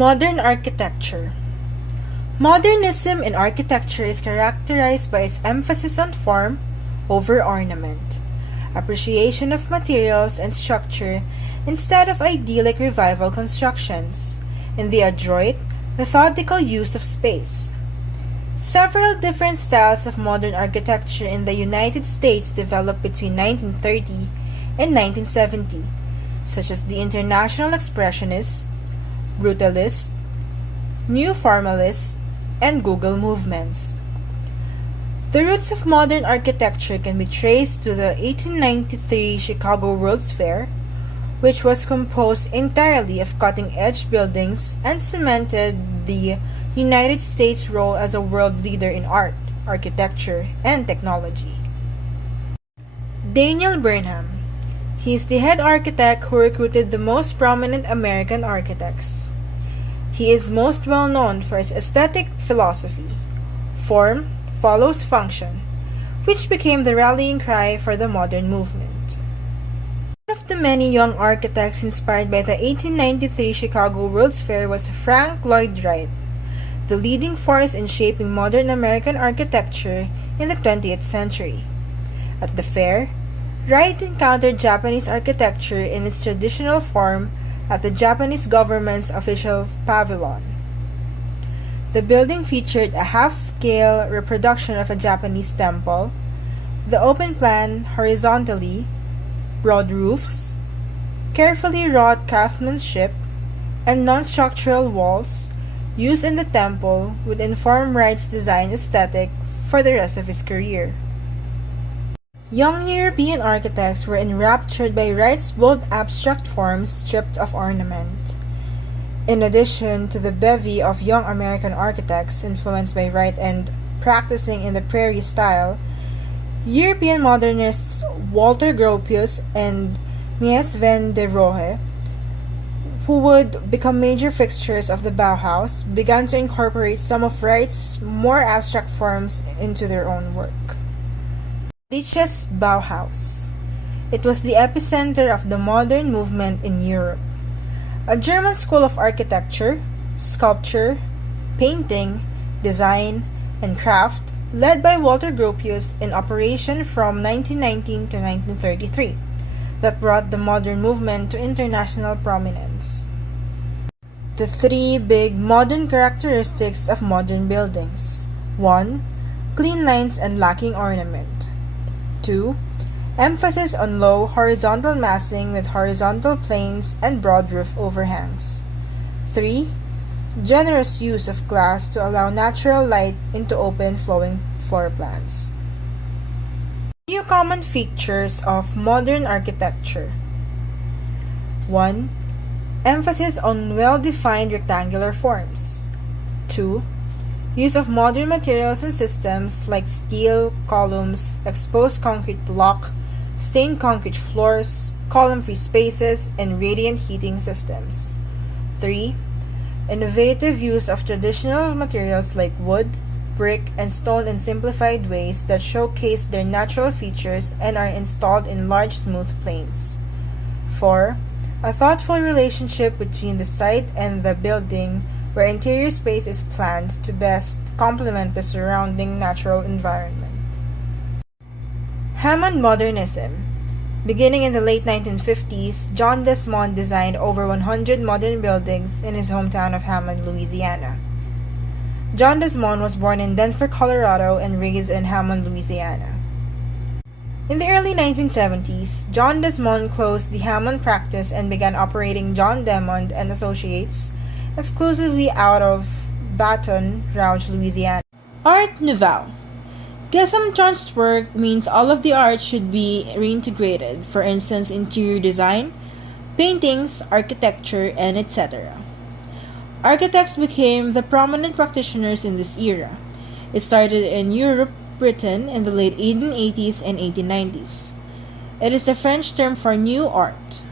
Modern architecture. Modernism in architecture is characterized by its emphasis on form over ornament, appreciation of materials and structure instead of idyllic revival constructions, and the adroit, methodical use of space. Several different styles of modern architecture in the United States developed between 1930 and 1970, such as the International Expressionist, Brutalist, New Formalist, and Google movements. The roots of modern architecture can be traced to the 1893 Chicago World's Fair, which was composed entirely of cutting-edge buildings and cemented the United States' role as a world leader in art, architecture, and technology. Daniel Burnham. He is the head architect who recruited the most prominent American architects. He is most well known for his aesthetic philosophy, form follows function, which became the rallying cry for the modern movement. One of the many young architects inspired by the 1893 Chicago World's Fair was Frank Lloyd Wright, the leading force in shaping modern American architecture in the 20th century. At the fair, Wright encountered Japanese architecture in its traditional form at the Japanese government's official pavilion. The building featured a half-scale reproduction of a Japanese temple, the open plan horizontally, broad roofs, carefully wrought craftsmanship, and non-structural walls used in the temple would inform Wright's design aesthetic for the rest of his career. Young European architects were enraptured by Wright's bold abstract forms stripped of ornament. In addition to the bevy of young American architects influenced by Wright and practicing in the prairie style, European modernists Walter Gropius and Mies van der Rohe, who would become major fixtures of the Bauhaus, began to incorporate some of Wright's more abstract forms into their own work. Lich's Bauhaus. It was the epicenter of the modern movement in Europe. A German school of architecture, sculpture, painting, design, and craft led by Walter Gropius in operation from 1919 to 1933 that brought the modern movement to international prominence. The three big modern characteristics of modern buildings. 1. Clean lines and lacking ornament. 2. Emphasis on low horizontal massing with horizontal planes and broad roof overhangs. 3. Generous use of glass to allow natural light into open flowing floor plans. Few common features of modern architecture. 1. Emphasis on well-defined rectangular forms. 2. Use of modern materials and systems like steel, columns, exposed concrete block, stained concrete floors, column-free spaces, and radiant heating systems. 3. Innovative use of traditional materials like wood, brick, and stone in simplified ways that showcase their natural features and are installed in large smooth planes. 4. A thoughtful relationship between the site and the building where interior space is planned to best complement the surrounding natural environment. Hammond Modernism. Beginning in the late 1950s, John Desmond designed over 100 modern buildings in his hometown of Hammond, Louisiana. John Desmond was born in Denver, Colorado, and raised in Hammond, Louisiana. In the early 1970s, John Desmond closed the Hammond practice and began operating John Desmond and Associates exclusively out of Baton Rouge, Louisiana. Art Nouveau. Gessamtron's work means all of the art should be reintegrated, for instance, interior design, paintings, architecture, and etc. Architects became the prominent practitioners in this era. It started in Europe, Britain in the late 1880s and 1890s. It is the French term for new art.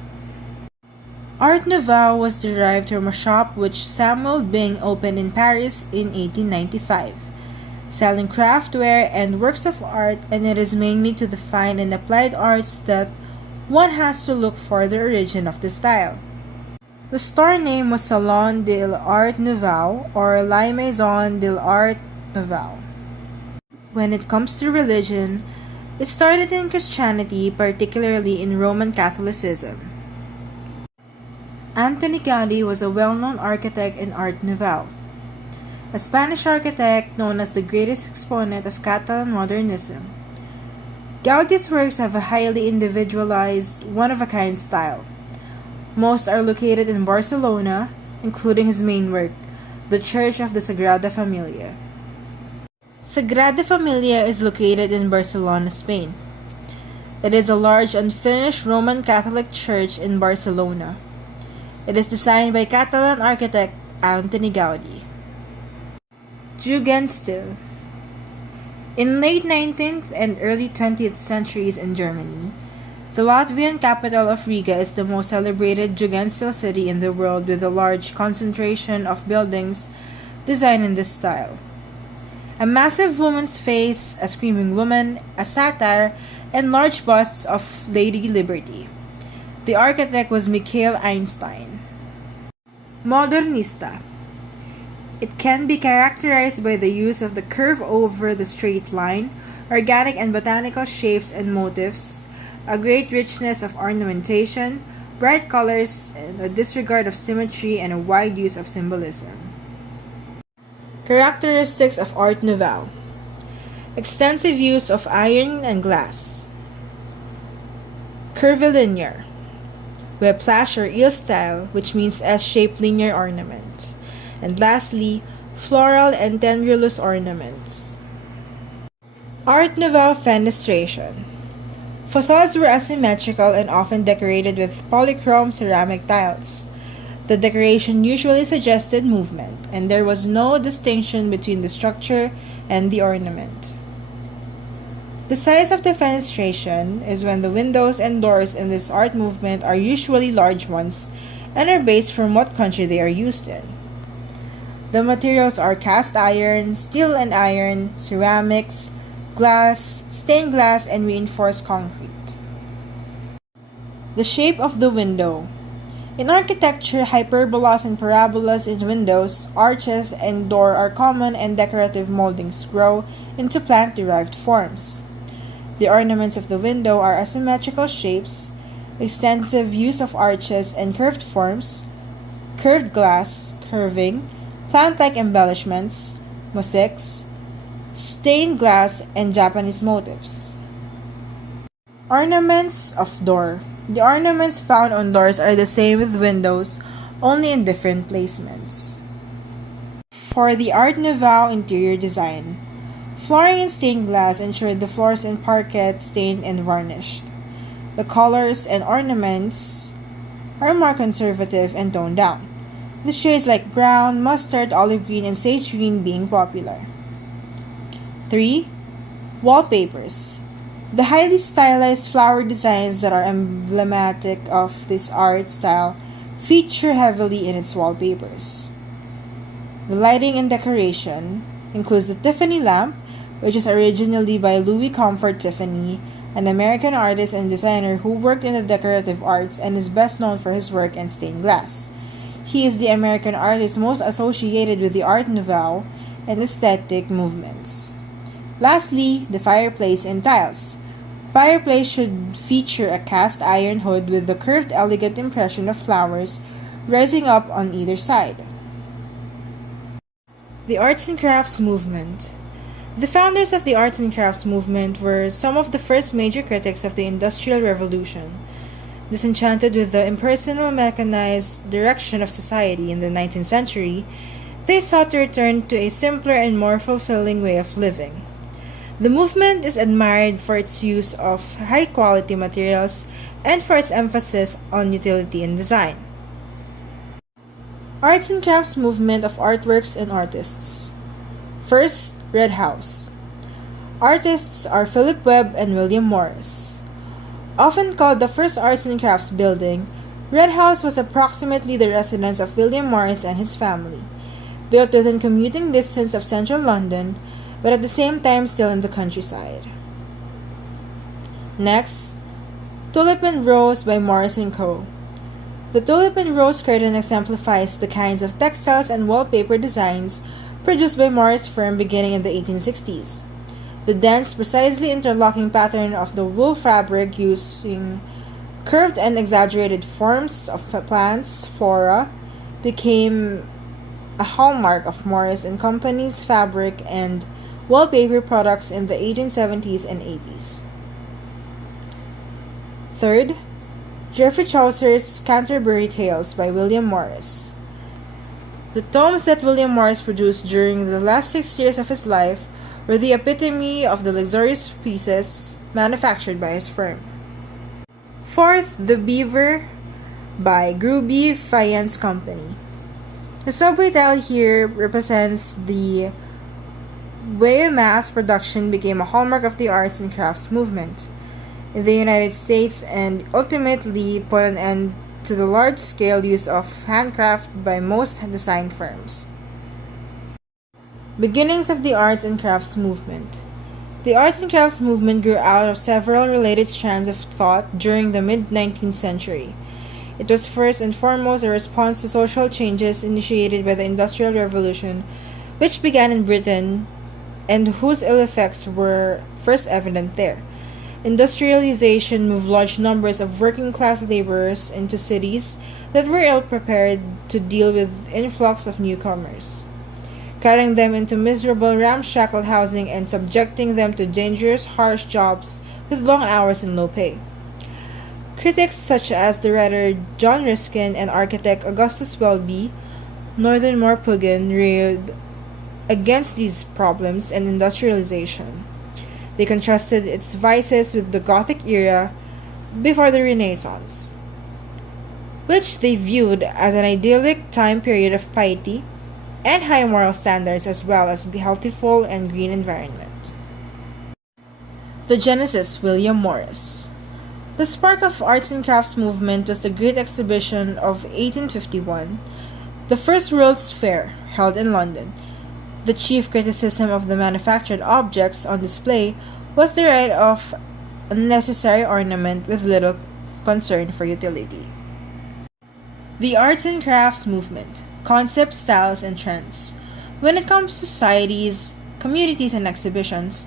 Art Nouveau was derived from a shop which Samuel Bing opened in Paris in 1895, selling craftware and works of art, and it is mainly to the fine and applied arts that one has to look for the origin of the style. The store name was Salon de l'Art Nouveau or La Maison de l'Art Nouveau. When it comes to religion, it started in Christianity, particularly in Roman Catholicism. Antoni Gaudí was a well-known architect in Art Nouveau, a Spanish architect known as the greatest exponent of Catalan modernism. Gaudí's works have a highly individualized, one-of-a-kind style. Most are located in Barcelona, including his main work, the Church of the Sagrada Familia. Sagrada Familia is located in Barcelona, Spain. It is a large unfinished Roman Catholic church in Barcelona. It is designed by Catalan architect Antoni Gaudí. Jugendstil. In late 19th and early 20th centuries in Germany, the Latvian capital of Riga is the most celebrated Jugendstil city in the world with a large concentration of buildings designed in this style. A massive woman's face, a screaming woman, a satyr, and large busts of Lady Liberty. The architect was Michael Einstein. Modernista. It can be characterized by the use of the curve over the straight line, organic and botanical shapes and motifs, a great richness of ornamentation, bright colors, and a disregard of symmetry and a wide use of symbolism. Characteristics of Art Nouveau. Extensive use of iron and glass. Curvilinear. Whiplash or eel style, which means S-shaped linear ornament. And lastly, floral and tendrillous ornaments. Art Nouveau fenestration. Facades were asymmetrical and often decorated with polychrome ceramic tiles. The decoration usually suggested movement, and there was no distinction between the structure and the ornament. The size of the fenestration is when the windows and doors in this art movement are usually large ones and are based from what country they are used in. The materials are cast iron, steel and iron, ceramics, glass, stained glass, and reinforced concrete. The shape of the window. In architecture, hyperbolas and parabolas in windows, arches, and door are common, and decorative moldings grow into plant-derived forms. The ornaments of the window are asymmetrical shapes, extensive use of arches and curved forms, curved glass, curving, plant-like embellishments, mosaics, stained glass, and Japanese motifs. Ornaments of door. The ornaments found on doors are the same with windows, only in different placements. For the Art Nouveau interior design, flooring in stained glass ensured the floors in parquet stained and varnished. The colors and ornaments are more conservative and toned down, with shades like brown, mustard, olive green, and sage green being popular. 3. Wallpapers. The highly stylized flower designs that are emblematic of this art style feature heavily in its wallpapers. The lighting and decoration includes the Tiffany lamp, which is originally by Louis Comfort Tiffany, an American artist and designer who worked in the decorative arts and is best known for his work in stained glass. He is the American artist most associated with the Art Nouveau and aesthetic movements. Lastly, the fireplace and tiles. Fireplace should feature a cast iron hood with the curved elegant impression of flowers rising up on either side. The Arts and Crafts Movement. The founders of the Arts and Crafts Movement were some of the first major critics of the Industrial Revolution. Disenchanted with the impersonal mechanized direction of society in the 19th century, they sought to return to a simpler and more fulfilling way of living. The movement is admired for its use of high-quality materials and for its emphasis on utility in design. Arts and Crafts Movement of Artworks and Artists. First, Red House. Artists are Philip Webb and William Morris. Often called the first arts and crafts building, Red House was approximately the residence of William Morris and his family, built within commuting distance of central London, but at the same time still in the countryside. Next, Tulip and Rose by Morris & Co. The tulip and rose curtain exemplifies the kinds of textiles and wallpaper designs produced by Morris firm beginning in the 1860s. The dense, precisely interlocking pattern of the wool fabric using curved and exaggerated forms of plants, flora, became a hallmark of Morris and Company's fabric and wallpaper products in the 1870s and 80s. Third, Geoffrey Chaucer's Canterbury Tales by William Morris. The tomes that William Morris produced during the last 6 years of his life were the epitome of the luxurious pieces manufactured by his firm. Fourth, The Beaver by Gruby Faience Company. The subway tile here represents the way mass production became a hallmark of the arts and crafts movement in the United States and ultimately put an end to the large-scale use of handcraft by most design firms. Beginnings of the arts and crafts movement. The arts and crafts movement grew out of several related strands of thought during the mid-19th century. It was first and foremost a response to social changes initiated by the Industrial Revolution, which began in Britain and whose ill effects were first evident there. Industrialization moved large numbers of working-class laborers into cities that were ill-prepared to deal with influx of newcomers, crowding them into miserable, ramshackle housing and subjecting them to dangerous, harsh jobs with long hours and low pay. Critics such as the writer John Ruskin and architect Augustus Welby, Northern Morpughan, railed against these problems and industrialization. They contrasted its vices with the Gothic era before the Renaissance, which they viewed as an idyllic time period of piety and high moral standards as well as a healthful and green environment. The Genesis, William Morris. The spark of arts and crafts movement was the Great Exhibition of 1851, the first World's Fair held in London. The chief criticism of the manufactured objects on display was the right of unnecessary ornament with little concern for utility. The arts and crafts movement. Concepts, styles, and trends. When it comes to societies, communities, and exhibitions,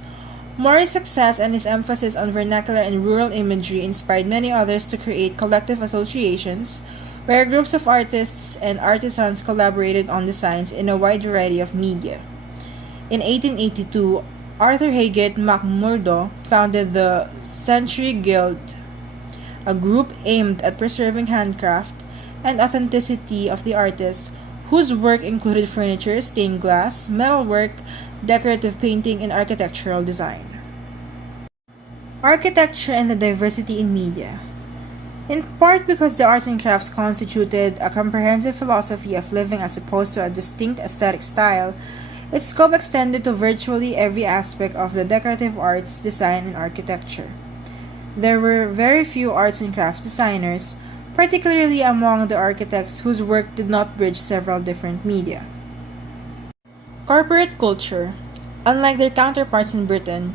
Morris' success and his emphasis on vernacular and rural imagery inspired many others to create collective associations where groups of artists and artisans collaborated on designs in a wide variety of media. In 1882, Arthur Haggett McMurdo founded the Century Guild, a group aimed at preserving handcraft and authenticity of the artists, whose work included furniture, stained glass, metalwork, decorative painting, and architectural design. Architecture and the diversity in media. In part because the arts and crafts constituted a comprehensive philosophy of living as opposed to a distinct aesthetic style, its scope extended to virtually every aspect of the decorative arts, design, and architecture. There were very few arts and crafts designers, particularly among the architects whose work did not bridge several different media. Corporate culture. Unlike their counterparts in Britain,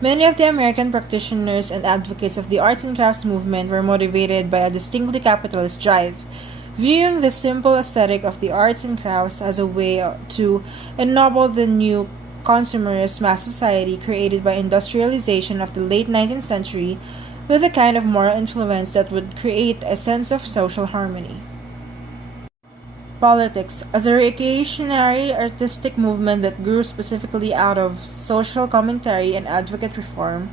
many of the American practitioners and advocates of the arts and crafts movement were motivated by a distinctly capitalist drive, viewing the simple aesthetic of the arts and crafts as a way to ennoble the new consumerist mass society created by industrialization of the late 19th century with a kind of moral influence that would create a sense of social harmony. Politics. As a reactionary artistic movement that grew specifically out of social commentary and advocate reform,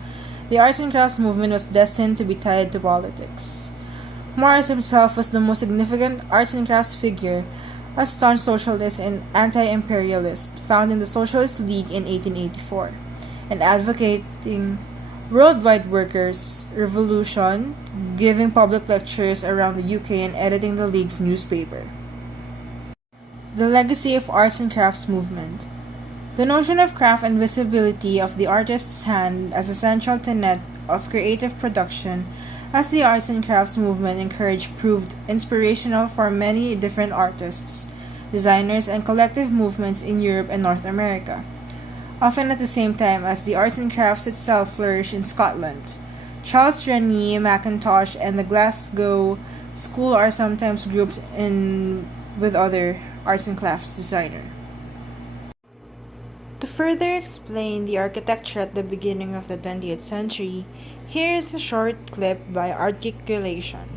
the arts and crafts movement was destined to be tied to politics. Morris himself was the most significant arts and crafts figure, a staunch socialist and anti-imperialist, founding the Socialist League in 1884, and advocating worldwide workers' revolution, giving public lectures around the UK and editing the League's newspaper. The legacy of arts and crafts movement. The notion of craft and visibility of the artist's hand as a central tenet of creative production as the arts and crafts movement encouraged proved inspirational for many different artists, designers, and collective movements in Europe and North America, often at the same time as the arts and crafts itself flourished in Scotland. Charles Rennie Mackintosh and the Glasgow Schools are sometimes grouped in with other arts and crafts designer. To further explain the architecture at the beginning of the 20th century, here is a short clip by articulation.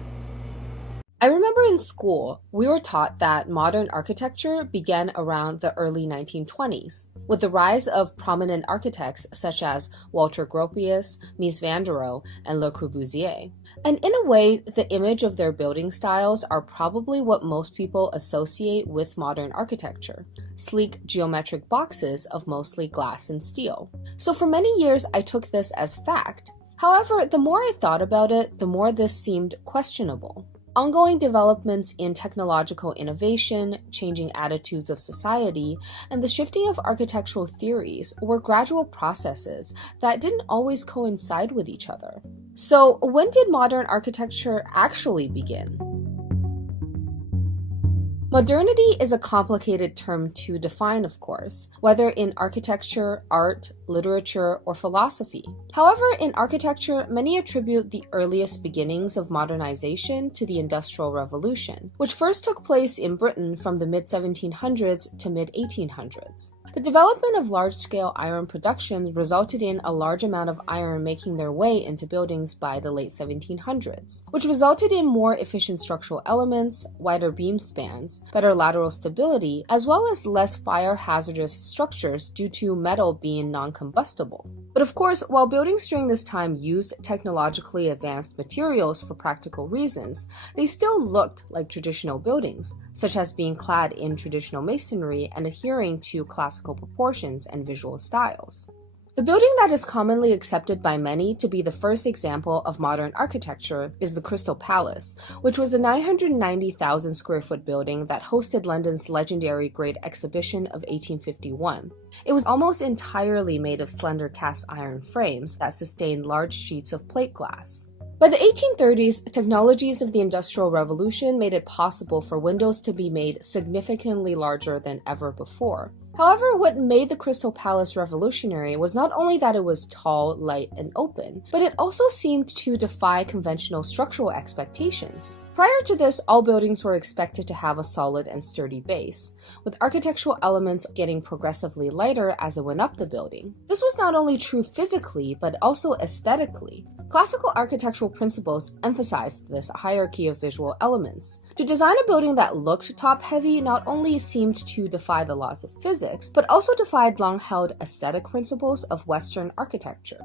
I remember in school, we were taught that modern architecture began around the early 1920s, with the rise of prominent architects such as Walter Gropius, Mies van der Rohe, and Le Corbusier. And in a way, the image of their building styles are probably what most people associate with modern architecture: sleek geometric boxes of mostly glass and steel. So for many years, I took this as fact. However, the more I thought about it, the more this seemed questionable. Ongoing developments in technological innovation, changing attitudes of society, and the shifting of architectural theories were gradual processes that didn't always coincide with each other. So, when did modern architecture actually begin? Modernity is a complicated term to define, of course, whether in architecture, art, literature, or philosophy. However, in architecture, many attribute the earliest beginnings of modernization to the Industrial Revolution, which first took place in Britain from the mid-1700s to mid-1800s. The development of large-scale iron production resulted in a large amount of iron making their way into buildings by the late 1700s, which resulted in more efficient structural elements, wider beam spans, better lateral stability, as well as less fire-hazardous structures due to metal being non-combustible. But of course, while buildings during this time used technologically advanced materials for practical reasons, they still looked like traditional buildings, such as being clad in traditional masonry and adhering to classical proportions and visual styles. The building that is commonly accepted by many to be the first example of modern architecture is the Crystal Palace, which was a 990,000 square foot building that hosted London's legendary Great Exhibition of 1851. It was almost entirely made of slender cast iron frames that sustained large sheets of plate glass. By the 1830s, technologies of the Industrial Revolution made it possible for windows to be made significantly larger than ever before. However, what made the Crystal Palace revolutionary was not only that it was tall, light, and open, but it also seemed to defy conventional structural expectations. Prior to this, all buildings were expected to have a solid and sturdy base, with architectural elements getting progressively lighter as it went up the building. This was not only true physically, but also aesthetically. Classical architectural principles emphasized this hierarchy of visual elements. To design a building that looked top-heavy not only seemed to defy the laws of physics, but also defied long-held aesthetic principles of Western architecture.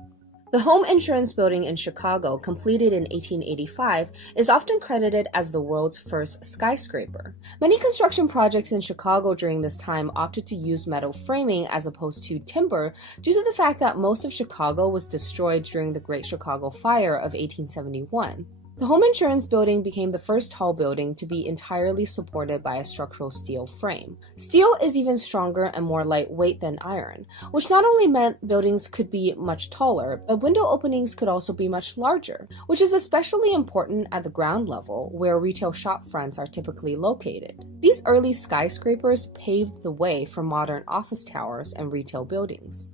The Home Insurance Building in Chicago, completed in 1885, is often credited as the world's first skyscraper. Many construction projects in Chicago during this time opted to use metal framing as opposed to timber due to the fact that most of Chicago was destroyed during the Great Chicago Fire of 1871. The Home Insurance Building became the first tall building to be entirely supported by a structural steel frame. Steel is even stronger and more lightweight than iron, which not only meant buildings could be much taller, but window openings could also be much larger, which is especially important at the ground level, where retail shop fronts are typically located. These early skyscrapers paved the way for modern office towers and retail buildings.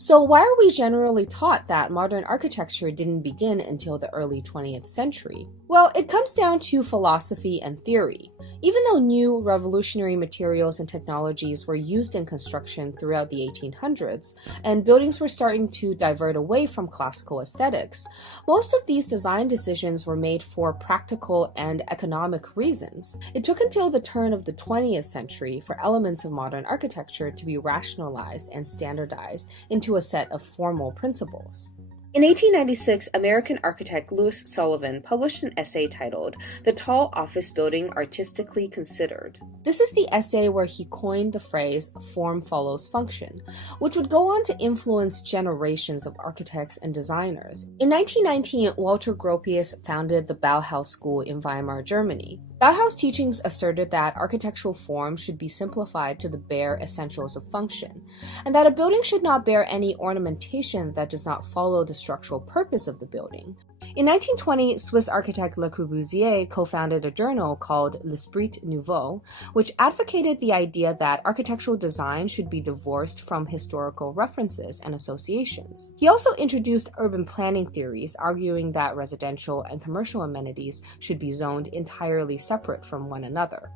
So why are we generally taught that modern architecture didn't begin until the early 20th century? Well, it comes down to philosophy and theory. Even though new revolutionary materials and technologies were used in construction throughout the 1800s, and buildings were starting to divert away from classical aesthetics, most of these design decisions were made for practical and economic reasons. It took until the turn of the 20th century for elements of modern architecture to be rationalized and standardized into a set of formal principles. In 1896, American architect Louis Sullivan published an essay titled "The Tall Office Building Artistically Considered." This is the essay where he coined the phrase "form follows function," which would go on to influence generations of architects and designers. In 1919, Walter Gropius founded the Bauhaus School in Weimar, Germany. Bauhaus teachings asserted that architectural form should be simplified to the bare essentials of function, and that a building should not bear any ornamentation that does not follow the structural purpose of the building. In 1920, Swiss architect Le Corbusier co-founded a journal called L'Esprit Nouveau, which advocated the idea that architectural design should be divorced from historical references and associations. He also introduced urban planning theories, arguing that residential and commercial amenities should be zoned entirely separate from one another.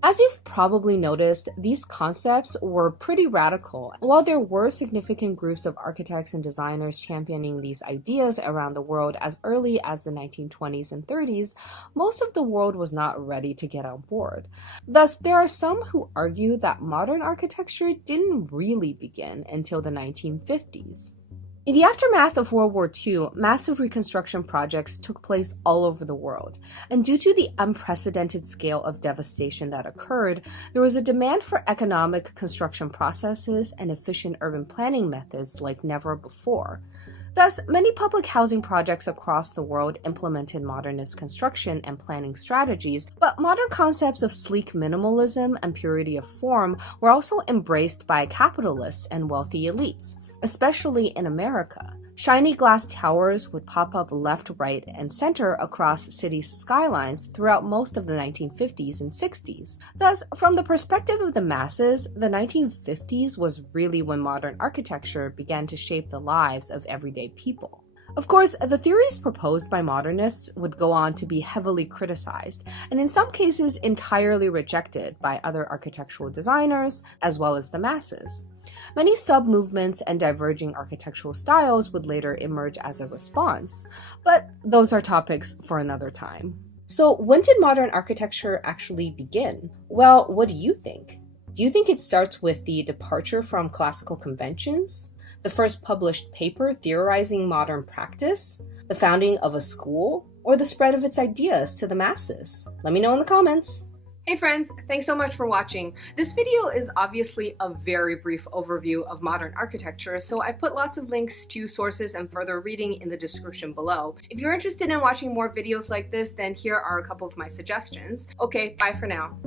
As you've probably noticed, these concepts were pretty radical. While there were significant groups of architects and designers championing these ideas around the world as early as the 1920s and 30s, most of the world was not ready to get on board. Thus, there are some who argue that modern architecture didn't really begin until the 1950s. In the aftermath of World War II, massive reconstruction projects took place all over the world, and due to the unprecedented scale of devastation that occurred, there was a demand for economic construction processes and efficient urban planning methods like never before. Thus, many public housing projects across the world implemented modernist construction and planning strategies, but modern concepts of sleek minimalism and purity of form were also embraced by capitalists and wealthy elites, especially in America. Shiny glass towers would pop up left, right, and center across cities' skylines throughout most of the 1950s and 60s. Thus, from the perspective of the masses, the 1950s was really when modern architecture began to shape the lives of everyday people. Of course, the theories proposed by modernists would go on to be heavily criticized, and in some cases entirely rejected by other architectural designers, as well as the masses. Many sub-movements and diverging architectural styles would later emerge as a response, but those are topics for another time. So when did modern architecture actually begin? Well, what do you think? Do you think it starts with the departure from classical conventions? The first published paper theorizing modern practice? The founding of a school? Or the spread of its ideas to the masses? Let me know in the comments. Hey friends, thanks so much for watching. This video is obviously a very brief overview of modern architecture, so I put lots of links to sources and further reading in the description below. If you're interested in watching more videos like this, then here are a couple of my suggestions. Okay, bye for now.